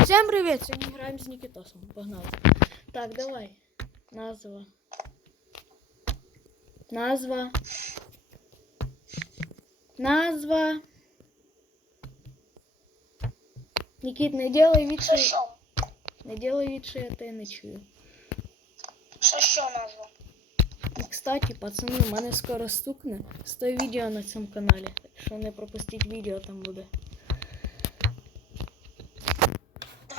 Всем привет! Сегодня играем с Никитосом. Погнали. Так, давай. Назва. Назва. Назва. Никит, не делай вид, Що що... що? Не делай вид, що я тебе не чую. Що що назва? І, кстати, пацани, у мене скоро стукне 100 відео на цьому каналі. Так що не пропустіть відео там буде.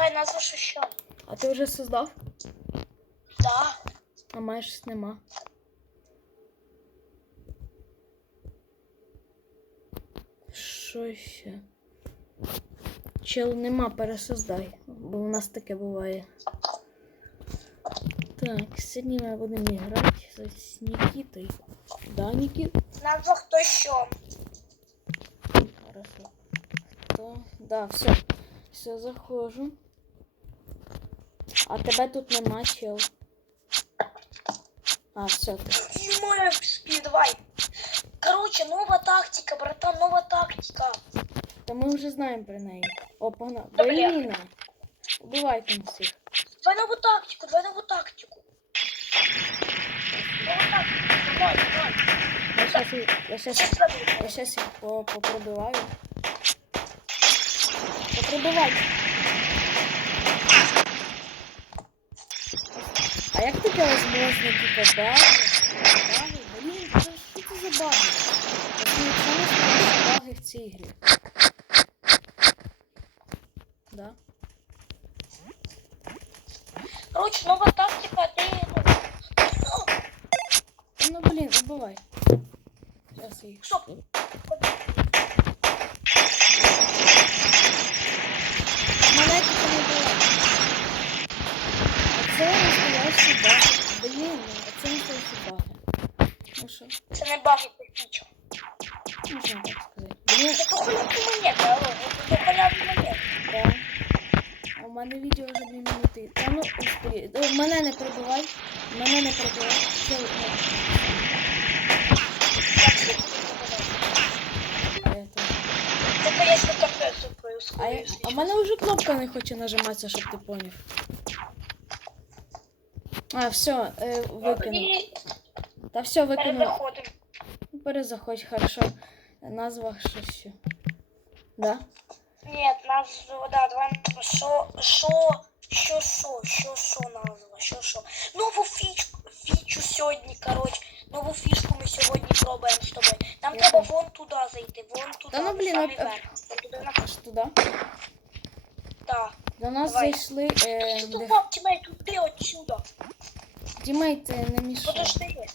Давай назву що що. А ти вже создав? Да. А маєш щось нема. Що ще? Чел нема, пересоздай, бо у нас таке буває. Так, сьогодні ми будемо грати з Нікітою. Да, Нікіт? Назва хто що. Хорошо. То, да, все. Все, заходжу. А тебе тут нема, чел. А, все, давай. Короче, нова тактика, братан, нова тактика. Та ми вже знаємо про неї. О, погнали. Та, бля. Блін. Убивай там всіх. Давай нову тактику, давай нову тактику. Нову тактику, давай, давай. Я щас, їх- я щас, я щас їх по- попробиваю. Попробивай. А як таке возможно, типа, баги? Баги? Ж що це за баги? Ну, це не справді баги в цій грі. Да? Короче, нова тактика, ти... ну, ну, Ну блін. Зараз я їх. Стоп. Мене відео вже дві минути. Та ну, успорі. Мене не перебивай. Мене не перебивай. Що, буде подавати? а я А, я, а мене вже кнопка не хоче нажиматися, щоб ти поняв. А, все, е, викинув. І Та все, викинув. перезаходимо. Перезаходь, хорошо. Назва що ще. Да? Нет, назва, да, давай назва. Шо, шо, що, шо, що, шо назва, що, шо. Нову фічку, фічу сьогодні, коротше. Нову фішку ми сьогодні пробуємо з тобою. Нам Я треба вон туди зайти, вон туди, Та ну, блін, самий а- верх. Вон туди на Аж туди. да. До нас Давай. зайшли. Е, де- тут тут ти отсюда. Дімейт, е, не мішай. Подожди.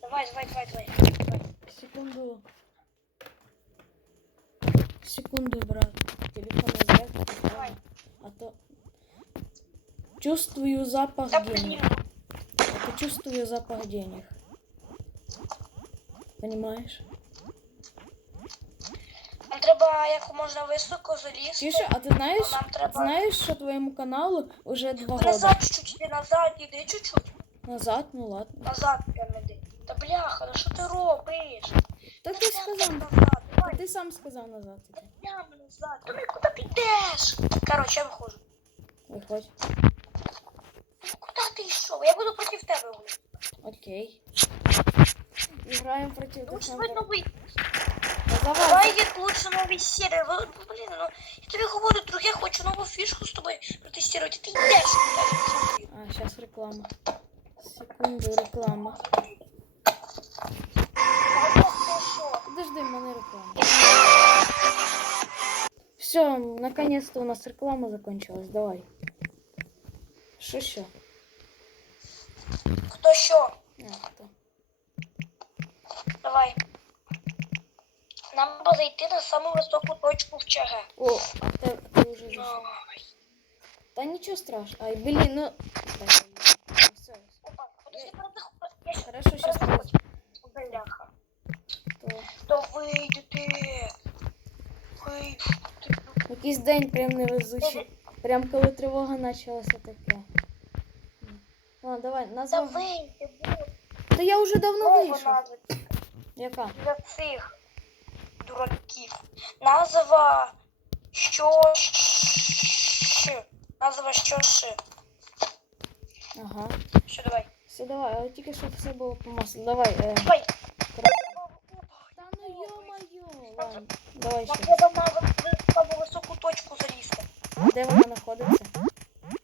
Давай, давай, давай, давай. давай. Секунду. Секунду, брат. Телефон зарядки. Давай. А то. Чувствую запах Та денег. блін. А то чувствую запах денег. Понимаешь? Нам треба як можна високо залізти. Тише, а ти знаєш, Нам а ти треба- знаєш, що твоєму каналу уже два роки Назад чуть-чуть, іди назад, іди чуть-чуть. назад, ну ладно. Назад прям іди. Та бляха, ну що ти робиш? Так Та ти прямо сказав. назад, Та давай, Ти сам сказав назад. прямо назад. Ну куди підеш? Короче, я виходжу. Виходь. Ну, Куди ти йшов? Я буду проти тебе. Окей. Играем против Лучше Десантера. давай. Давай лучше новий сервер. Ви- Блін, ну я тобі говорю, друг, я хочу нову фішку з тобою протестувати. Ти йдеш? А, сейчас реклама. Секунду, реклама. Подожди, мене реклама. Все, наконец-то у нас реклама закончилась. Давай. Что еще? Хто що? А, кто? Давай. Нам треба зайти на саму високу точку в ЧГ. О, а ты, ты уже зашел. Ой. Да ничего страшного. Ай, блин, ну... Все, Опа, подожди, перезаход. Я ще хорошо, сейчас перезаходь. Бляха. то... То вийдете. Вийдете. Якийсь день прям невезучий. Прям коли тривога почалася таке. А, давай, вийдете, буде Та я вже давно вийшов. назва Яка? для цих дураків. Назва що, що Ш. Назва що Ш. Ага. Що давай? Все, давай, але тільки щоб все було по маслу. Давай, е. Давай. Ладно, давай ще. треба на ви- високу точку залізти. А де вона знаходиться?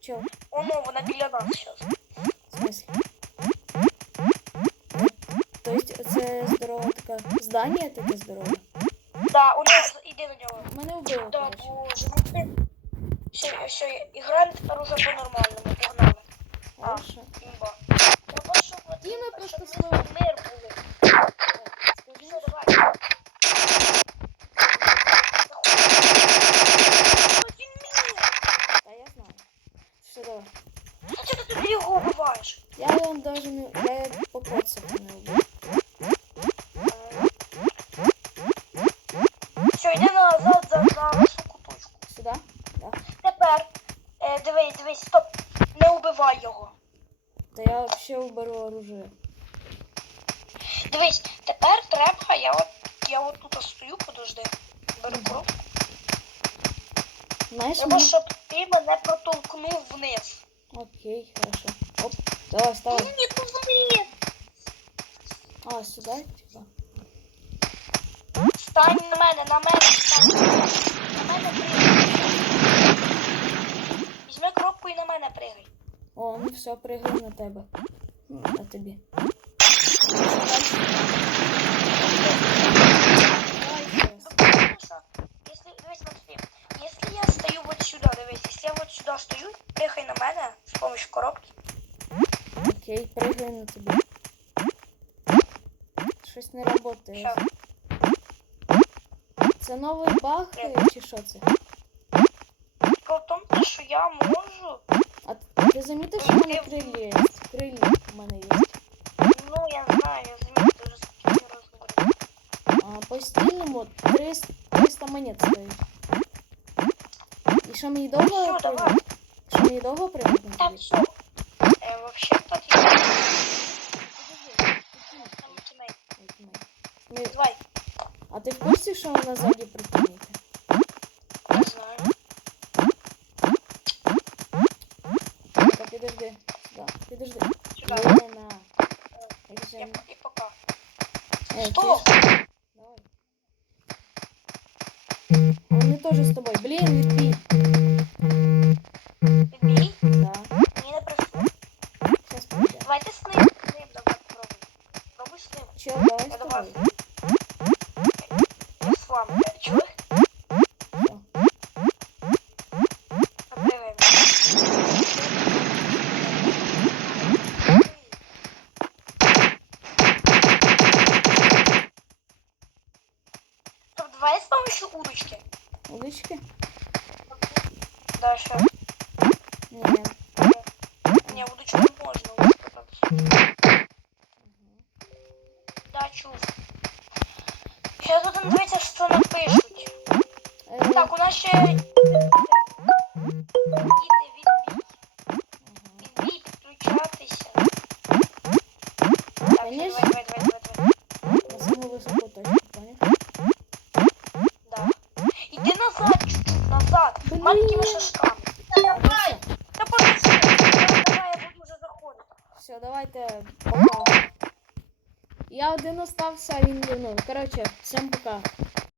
Чо? Оно, вона біля нас зараз. В смислі? Тобто це здорова така здання таке здорове? Да, у нас іди на нього. Мене вбило, Да, коротше. боже, ну ти. Все, все, іграємо тепер уже по-нормальному, погнали. Хорошо. Імба. Треба, щоб Діма просто слово. мир були. Скажи, Все, давай. Заходи. Мир. Та я знаю. Все, давай. А чого ти його вбиваєш? Я вам даже не... Я по проценту не вбив. Все, йди назад за, за високу точку. Сюди? Да. Тепер, е, дивись, дивись, стоп. Не вбивай його. Та я вообще уберу оружие. Дивись, тепер треба, я от, я от тут стою, подожди. Беру кров. Знаєш, Треба, щоб ти мене протолкнув вниз. Окей, хорошо. Оп, давай, ставай. Ні, тут вниз. А, сюда, типа. Стань на мене, на мене, стань. На мене пригай. Візьми коробку і на мене пригай. О, ну все, пригаю на тебе. На тобі. Давай щас. Потому что, если, дивись, смотри, если я стою вот сюда, дивись, если я вот сюда стою, пригай на мене з помощью коробки. Пригаю на тобі. Щось не працює. Що? Це новий баг чи що це? Прикол в тому, що я можу, А ти замітив, що в мене крилі є? Крилі в мене є. ну я знаю, я замітив, вже скільки разів говорю. А по стільному 300, 300 монет стоїть. І що мені довго Всё, давай. Що мені довго на Там все. Е, вообще тут є там тімейт. Ми- Давай, А ти в курсі, що вона ззаді притягнута? не знаю. Та підожди. Да, підожди. Сюда. Лена. Як же... Я, і пока. Е, Стоп! ти ж- Давай. А Вони теж з тобою. Блін, відбій. Відбій. Давайте з ним. З ним давай пробуй. Пробуй з ним. Чел, давай Я з давай. тобою. Я з вами. Е, Чули? Що? Напригаємо. Топ, давай с помощью удочки. Удочки? Да, сейчас. Ні. Не, удочку не можно. Да, чув. Сейчас тут дивіться, що напишуть. Так, у нас ще... Діти, відбій. Відбій, підключатися. Так, давай, давай, давай, давай. На саму високу точку, поняв? Да. Іди назад, чуть-чуть, назад. Маленькими шажками. Давайте пока. Я один остався, а він ну, коротше, всім пока.